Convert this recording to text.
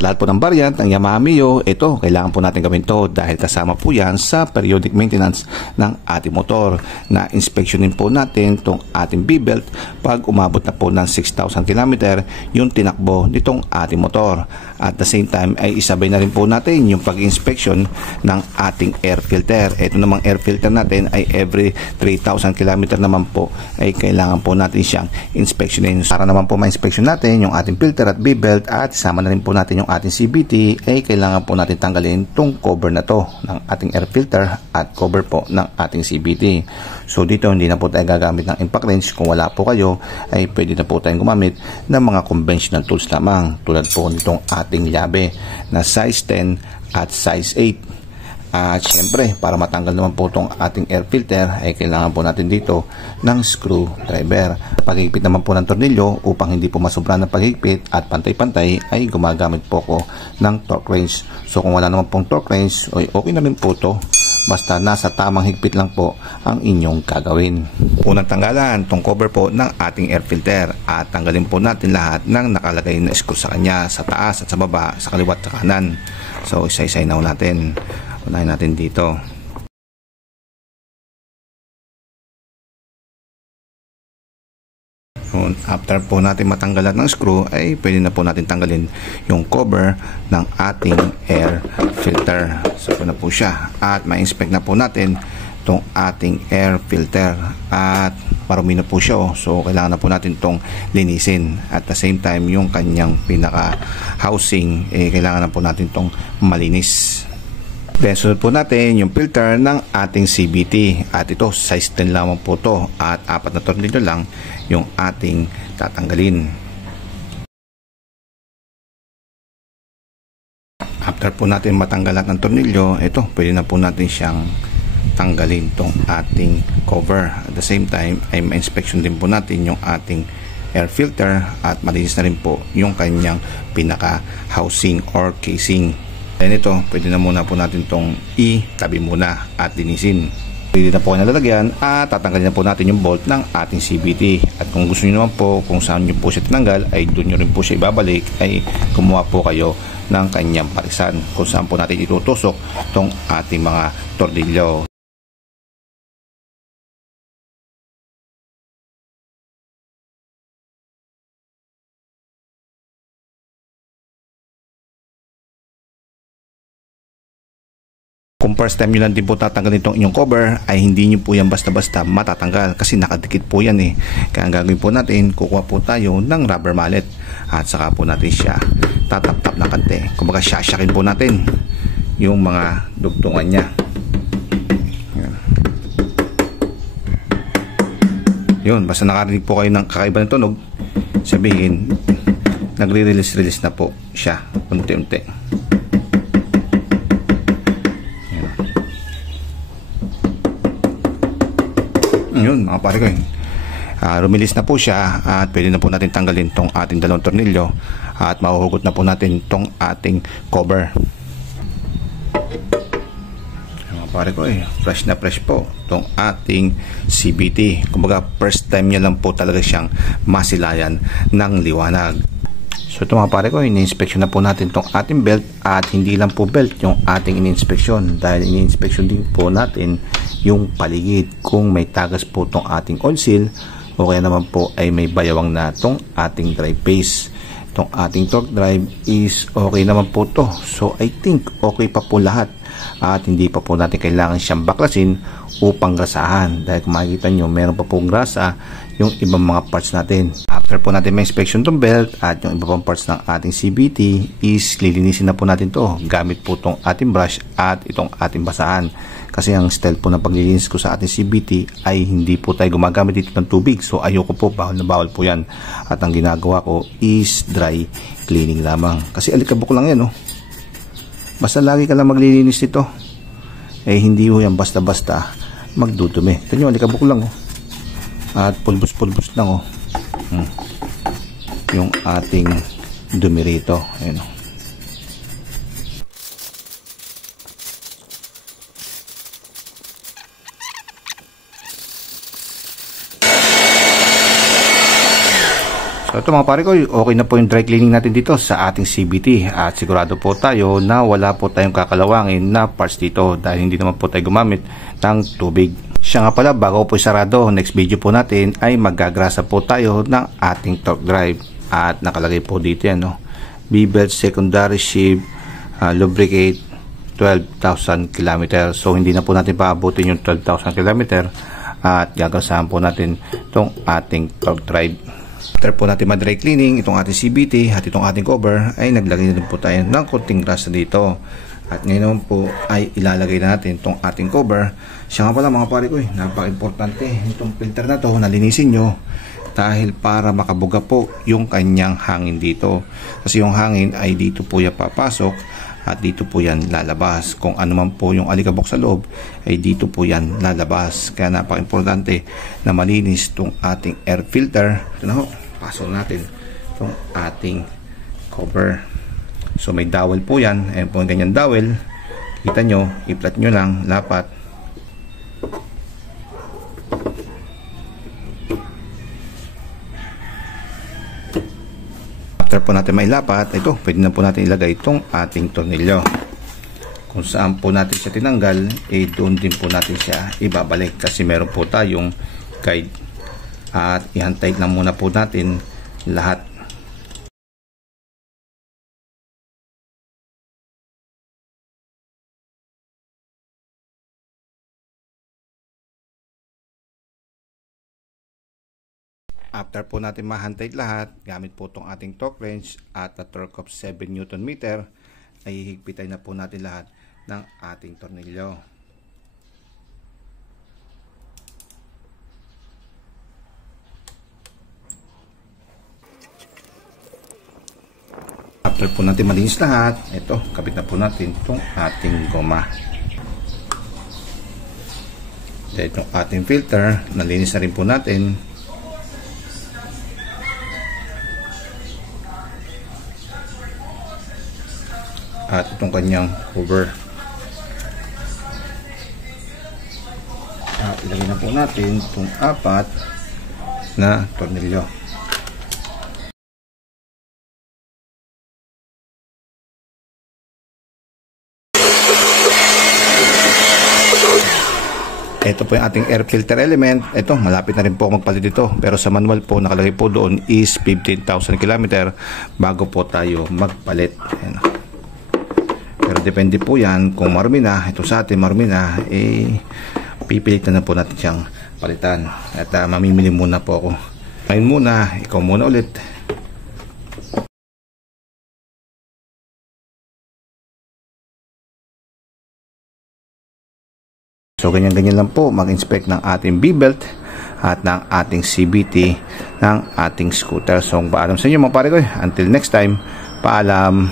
Sa lahat po ng variant ng Yamaha Mio, ito, kailangan po natin gawin to dahil kasama po yan sa periodic maintenance ng ating motor na inspeksyonin po natin itong ating B-belt pag umabot na po ng 6,000 km yung tinakbo nitong ating motor. At the same time ay isabay na rin po natin yung pag-inspection ng ating air filter. Ito namang air filter natin ay every 3,000 km naman po ay kailangan po natin siyang inspeksyonin. Para naman po ma-inspection natin yung ating filter at B-belt at sama na rin po natin yung ating CVT, ay kailangan po natin tanggalin itong cover na to ng ating air filter at cover po ng ating CVT. So dito hindi na po tayo gagamit ng impact wrench. Kung wala po kayo ay pwede na po tayong gumamit ng mga conventional tools lamang tulad po nitong ating llabe na size 10 at size 8. At syempre, para matanggal naman po itong ating air filter ay kailangan po natin dito ng screwdriver. Paghigpit naman po ng tornilyo upang hindi po masobra ng paghigpit at pantay-pantay ay gumagamit po ko ng torque wrench. So kung wala naman pong torque wrench, okay na rin po ito. Basta nasa tamang higpit lang po ang inyong gagawin. Unang tanggalan itong cover po ng ating air filter at tanggalin po natin lahat ng nakalagay na screw sa kanya, sa taas at sa baba, sa kaliwa at sa kanan. So isa-isay na natin. Unahin natin dito. After po natin matanggalan ng screw ay pwede na po natin tanggalin yung cover ng ating air filter. So na po siya at ma-inspect na po natin itong ating air filter at marumi na po siya. So kailangan na po natin itong linisin. At the same time yung kanyang pinaka housing kailangan na po natin itong malinis. Then sunod po natin yung filter ng ating CVT at ito size 10 lamang po to at 4 na tornilyo lang yung ating tatanggalin. After po natin matanggalan ng tornilyo, ito pwede na po natin siyang tanggalin tong ating cover. At the same time ay ma-inspection din po natin yung ating air filter at malinis na rin po yung kanyang pinaka housing or casing. Then ito, pwede na muna po natin itong itabi muna at linisin. Pwede na po nalalagyan at tatanggalin na po natin yung bolt ng ating CVT. At kung gusto nyo naman po kung saan nyo po siya tinanggal ay doon nyo rin po siya ibabalik, ay kumuha po kayo ng kanyang parisan kung saan po natin itutusok itong ating mga tornilyo. Kung first time nyo lang din po tatanggalin itong inyong cover ay hindi nyo po yan basta-basta matatanggal kasi nakadikit po yan Kaya ang gagawin po natin, kukuha po tayo ng rubber mallet at saka po natin siya tatap-tap na kante. Kumbaga sasyakin po natin yung mga dugtungan niya. Yun, basta nakarinig po kayo ng kakaiba ng tunog, sabihin nagre-release na po siya unti-unti. Yun mga pare ko rumilis na po siya at pwede na po natin tanggalin tong ating dalawang tornilyo at mahuhugot na po natin tong ating cover. Mga pare ko fresh na fresh po tong ating CVT. Kumbaga first time niya lang po talaga siyang masilayan ng liwanag. So ito mga pare ko, ini-inspection na po natin tong ating belt at hindi lang po belt yung ating ini-inspection dahil ini-inspection din po natin yung paligid kung may tagas po tong ating oil seal o kaya naman po ay may bayawang na tong ating drive base. Tong ating torque drive is okay naman po to. So I think okay pa po lahat at hindi pa po natin kailangan siyang baklasin upang grasahan dahil kung makikita nyo meron pa pong grasa yung ibang mga parts natin. After po natin may inspection tong belt at yung iba pang parts ng ating CVT is lilinisin na po natin to gamit po tong ating brush at itong ating basahan. Kasi ang style po ng paglilinis ko sa ating CVT ay hindi po tayo gumagamit dito ng tubig. So ayoko po, bawal na bawal po yan. At ang ginagawa ko is dry cleaning lamang. Kasi alikabok lang yan Basta lagi ka lang maglilinis dito. Hindi ho yan basta-basta magdudumi. Ito nyo, alikabok lang At pulbos-pulbos lang yung ating dumi rito. Ayun So ito mga pare ko, okay na po yung dry cleaning natin dito sa ating CVT at sigurado po tayo na wala po tayong kakalawangin na parts dito dahil hindi naman po tayo gumamit ng tubig. Siya nga pala, bago po isarado, next video po natin ay magagrasa po tayo ng ating torque drive at nakalagay po dito yan, no? B-belt secondary sheave lubricate 12,000 km. So hindi na po natin paabutin yung 12,000 km at gagasahan po natin itong ating torque drive. After po natin ma-dry cleaning itong ating CVT at itong ating cover ay naglagay na din po tayo ng konting grasa dito. At ngayon po ay ilalagay na natin itong ating cover. Siya nga pala mga pare ko, napaka-importante itong filter na to, nalinisin nyo dahil para makabuga po yung kanyang hangin dito. Kasi yung hangin ay dito po yan papasok at dito po yan lalabas. Kung ano man po yung alikabok sa loob ay dito po yan lalabas. Kaya napaka-importante na malinis itong ating air filter. Ito na ho, pasok natin itong ating cover. So may dowel po yan. Ayan po ang ganyan dowel. Kita nyo, i-flat nyo lang, lapat. After po natin may lapat, ito, pwede na po natin ilagay itong ating tornilyo. Kung saan po natin siya tinanggal, doon din po natin siya ibabalik kasi meron po tayong guide. At ihantay lang muna po natin lahat. After po natin mahantay lahat, gamit po itong ating torque wrench at a torque of 7 Newton meter, ay hihigpitan na po natin lahat ng ating tornilyo. After po natin malinis lahat, ito, kabit na po natin itong ating goma. Dahil itong ating filter, nalinis na rin po natin. At itong kanyang cover. At ilagay na po natin itong 4 na tornilyo. Ito po yung ating air filter element. Ito, malapit na rin po ako magpalit dito. Pero sa manual po, nakalagay po doon is 15,000 km bago po tayo magpalit. Ayan. Pero depende po yan kung marumi na, ito sa atin marumi na, pipilitan na po natin siyang palitan. At mamimili muna po ako. Ngayon muna, ikaw muna ulit. So ganyan-ganyan lang po mag-inspect ng ating B-belt at ng ating CVT ng ating scooter. So paalam sa inyo mga pare ko. Until next time, paalam.